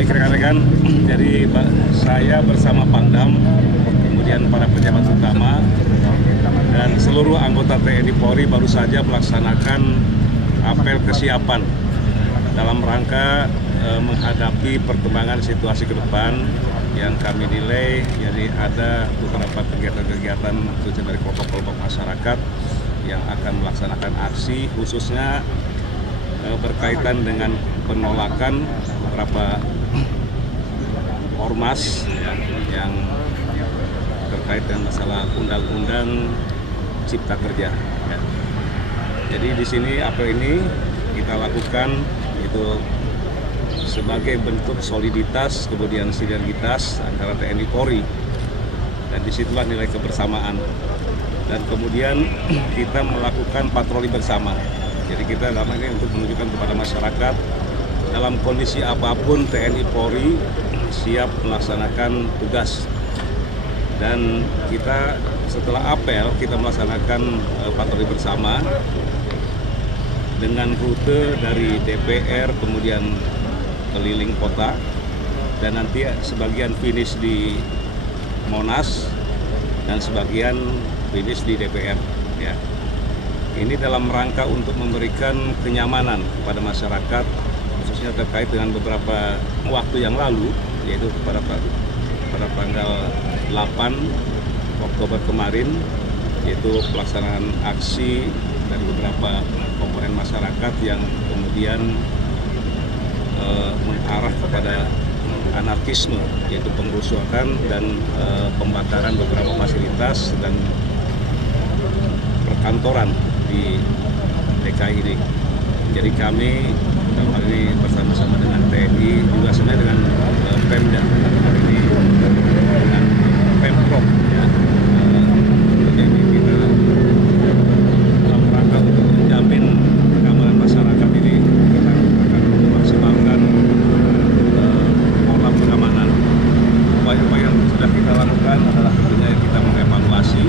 Baik rekan-rekan, jadi saya bersama Pangdam, kemudian para pejabat utama, dan seluruh anggota TNI Polri baru saja melaksanakan apel kesiapan dalam rangka menghadapi perkembangan situasi ke depan yang kami nilai jadi ada beberapa kegiatan-kegiatan khususnya dari kelompok-kelompok masyarakat yang akan melaksanakan aksi khususnya berkaitan dengan penolakan beberapa ormas yang terkait dengan masalah undang-undang Cipta Kerja. Ya. Jadi di sini apel ini kita lakukan itu sebagai bentuk soliditas kemudian sinergitas antara TNI Polri, dan disitulah nilai kebersamaan. Dan kemudian kita melakukan patroli bersama. Jadi kita dalam ini untuk menunjukkan kepada masyarakat dalam kondisi apapun TNI Polri siap melaksanakan tugas. Dan kita setelah apel kita melaksanakan patroli bersama dengan rute dari DPR kemudian keliling kota, dan nanti sebagian finish di Monas dan sebagian finish di DPR. Ya. Ini dalam rangka untuk memberikan kenyamanan kepada masyarakat, khususnya terkait dengan beberapa waktu yang lalu, yaitu pada tanggal 8 Oktober kemarin, yaitu pelaksanaan aksi dari beberapa komponen masyarakat yang kemudian mengarah kepada anarkisme, yaitu pengrusuhan dan pembakaran beberapa fasilitas dan perkantoran di DKI ini. Jadi kami dalam hal ini bersama-sama dengan TNI juga sebenarnya dengan Pemda, hal ini dengan Pemprov, ya. Jadi kita dalam rangka untuk menjamin keamanan masyarakat ini kita akan memaksimalkan pola pengamanan. Upaya-upaya yang sudah kita lakukan adalah tentunya kita mengevaluasi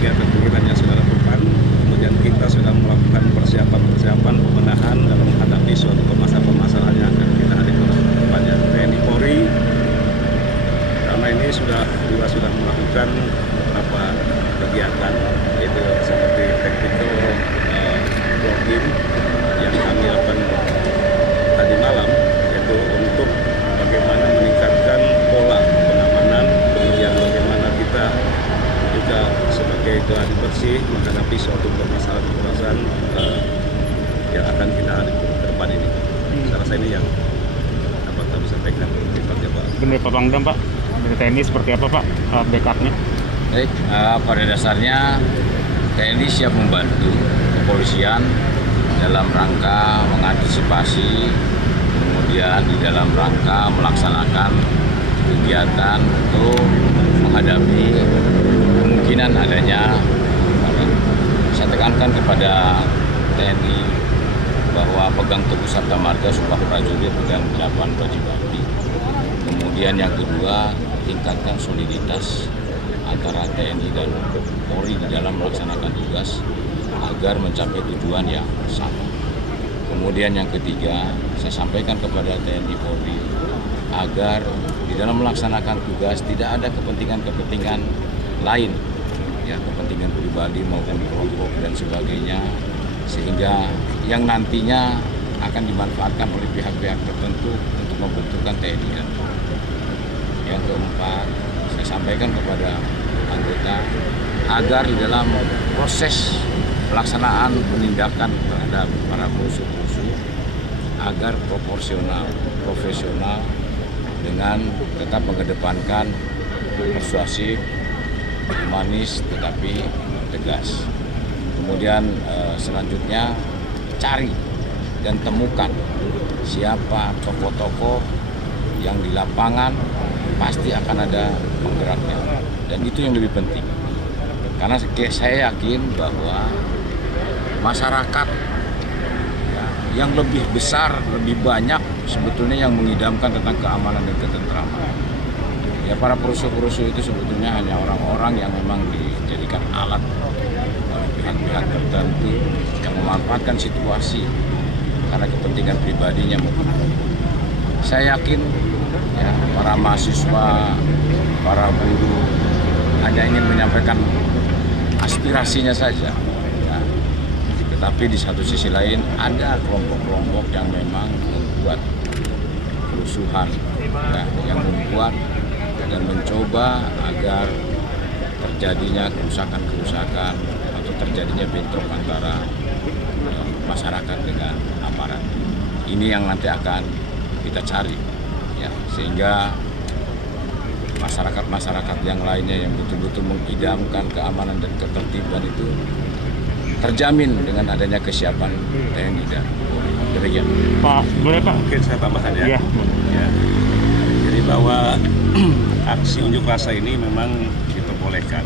kegiatan-kegiatan yang sudah lakukan, kemudian kita sudah melakukan persiapan pembenahan dalam menghadapi suatu permasalahan yang akan kita hadapi kedepannya. TNI Polri karena ini sudah melakukan beberapa kegiatan, yaitu seperti tactical blocking yang kami lakukan tadi malam, yaitu untuk bagaimana meningkatkan pola pengamanan, kemudian bagaimana kita juga sebagai gladi bersih menghadapi suatu permasalahan yang akan kita hadapi ke depan ini. Saya rasa ini yang dapat kami sampaikan. Menurut Pak Pangdam, Pak, dari TNI seperti apa, Pak, backupnya? Baik, pada dasarnya TNI siap membantu kepolisian dalam rangka mengantisipasi, kemudian di dalam rangka melaksanakan kegiatan untuk menghadapi kemungkinan adanya. Saya tekankan kepada TNI bahwa pegang teguh sabda marga Sumpah Prajurit dan 8 wajib bakti. Kemudian yang kedua, tingkatkan soliditas antara TNI dan Polri di dalam melaksanakan tugas agar mencapai tujuan yang sama. Kemudian yang ketiga, saya sampaikan kepada TNI Polri agar di dalam melaksanakan tugas tidak ada kepentingan-kepentingan lain, ya, kepentingan pribadi maupun kelompok dan sebagainya, sehingga yang nantinya akan dimanfaatkan oleh pihak-pihak tertentu untuk membentukkan TNI dan Polri. Yang keempat, saya sampaikan kepada anggota agar di dalam proses pelaksanaan penindakan terhadap para perusuh-perusuh agar proporsional, profesional, dengan tetap mengedepankan persuasif, humanis tetapi tegas. Kemudian selanjutnya cari dan temukan siapa tokoh-tokoh yang di lapangan, pasti akan ada penggeraknya, dan itu yang lebih penting. Karena saya yakin bahwa masyarakat ya, yang lebih besar, lebih banyak sebetulnya yang mengidamkan tentang keamanan dan ketentraman. Ya, para perusuh-perusuh itu sebetulnya hanya orang-orang yang memang dijadikan alat oleh pihak-pihak tertentu yang memanfaatkan situasi karena kepentingan pribadinya maupun Saya yakin ya, para mahasiswa, para guru hanya ingin menyampaikan aspirasinya saja. Ya. Tetapi di satu sisi lain ada kelompok-kelompok yang memang membuat kerusuhan, ya, yang membuat dan mencoba agar terjadinya kerusakan-kerusakan atau terjadinya bentrok antara masyarakat dengan aparat. Ini yang nanti akan kita cari, ya, sehingga masyarakat-masyarakat yang lainnya yang betul-betul mengidamkan keamanan dan ketertiban itu terjamin dengan adanya kesiapan TNI dan Polri. Demikian. Pak, boleh Pak? Mungkin saya tambahkan ya. Iya. Ya. Jadi bahwa aksi unjuk rasa ini memang diperbolehkan.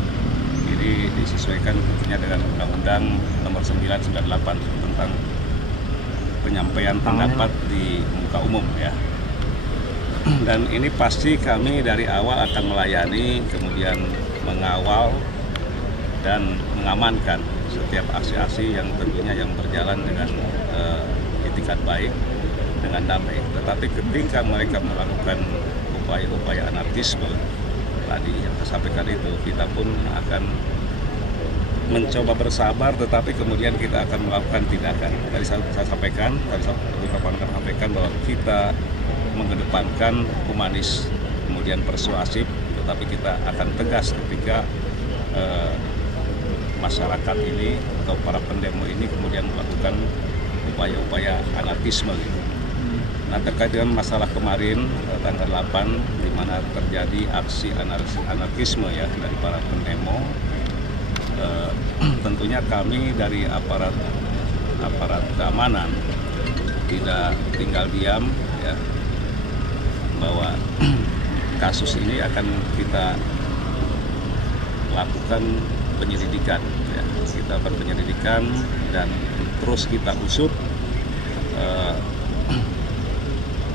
Jadi disesuaikan tentunya dengan Undang-Undang Nomor 998 tentang penyampaian pendapat di muka umum ya. Dan ini pasti kami dari awal akan melayani, kemudian mengawal dan mengamankan setiap aksi-aksi yang tentunya yang berjalan dengan itikat baik, dengan damai. Tetapi ketika mereka melakukan upaya-upaya anarkisme tadi yang saya sampaikan itu, kita pun akan mencoba bersabar, tetapi kemudian kita akan melakukan tindakan. Tadi saya sampaikan, bahwa kita mengedepankan humanis, kemudian persuasif, tetapi kita akan tegas ketika masyarakat ini atau para pendemo ini kemudian melakukan upaya-upaya anarkisme. Nah, terkait dengan masalah kemarin tanggal 8 di mana terjadi aksi anarkisme ya dari para pendemo, tentunya kami dari aparat keamanan tidak tinggal diam ya, bahwa kasus ini akan kita lakukan penyelidikan ya. Kita berpenyelidikan dan terus kita usut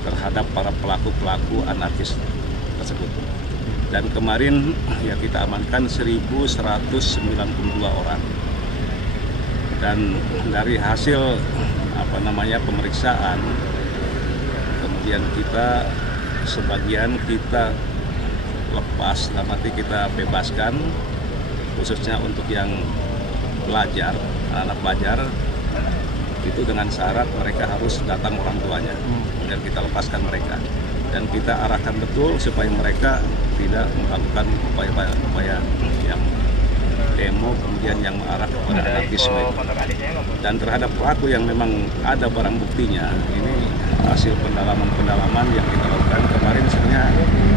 terhadap para pelaku anarkis tersebut. Dan kemarin ya kita amankan 1.192 orang. Dan dari hasil pemeriksaan, kemudian kita sebagian kita lepas, dalam arti kita bebaskan, khususnya untuk yang pelajar, anak pelajar itu dengan syarat mereka harus datang orang tuanya, dan kita lepaskan mereka dan kita arahkan betul supaya mereka tidak melakukan upaya yang demo kemudian yang mengarah kepada anarkisme. Dan terhadap pelaku yang memang ada barang buktinya, ini hasil pendalaman yang kita lakukan kemarin, sebenarnya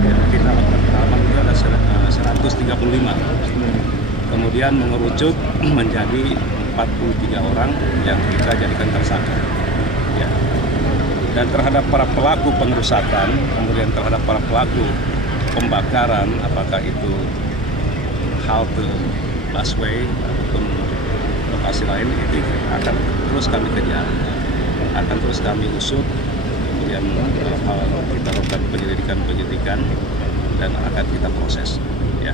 yang kita lakukan pendalaman itu ada 135, kemudian mengerucut menjadi 43 orang yang kita jadikan tersangka ya. Dan terhadap para pelaku pengerusakan, kemudian terhadap para pelaku pembakaran, apakah itu halte busway ataupun lokasi lain, itu akan terus kami kejar, akan terus kami usut, kemudian dalam hal kita lakukan penyelidikan dan akan kita proses ya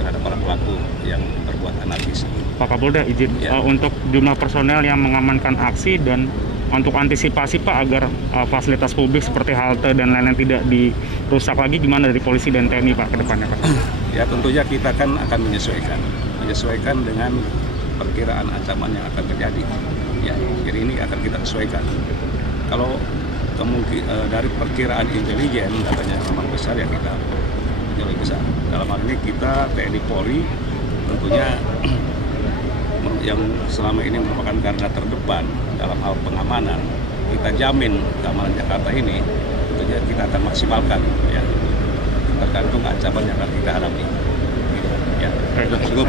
terhadap para pelaku yang berbuat anarkis. Pak Kapolda, izin ya. Untuk jumlah personel yang mengamankan aksi dan untuk antisipasi Pak agar fasilitas publik seperti halte dan lain-lain tidak dirusak lagi, gimana dari polisi dan TNI Pak ke depannya Pak? Ya tentunya kita akan menyesuaikan dengan perkiraan ancaman yang akan terjadi. Ya, jadi ini akan kita sesuaikan. Kalau dari perkiraan intelijen katanya memang besar, ya kita lebih besar. Dalam hal ini kita TNI Polri tentunya yang selama ini merupakan garda terdepan dalam hal pengamanan, kita jamin keamanan Jakarta ini tentunya kita akan maksimalkan ya, tergantung ancaman yang akan kita hadapi. Ya, sudah cukup.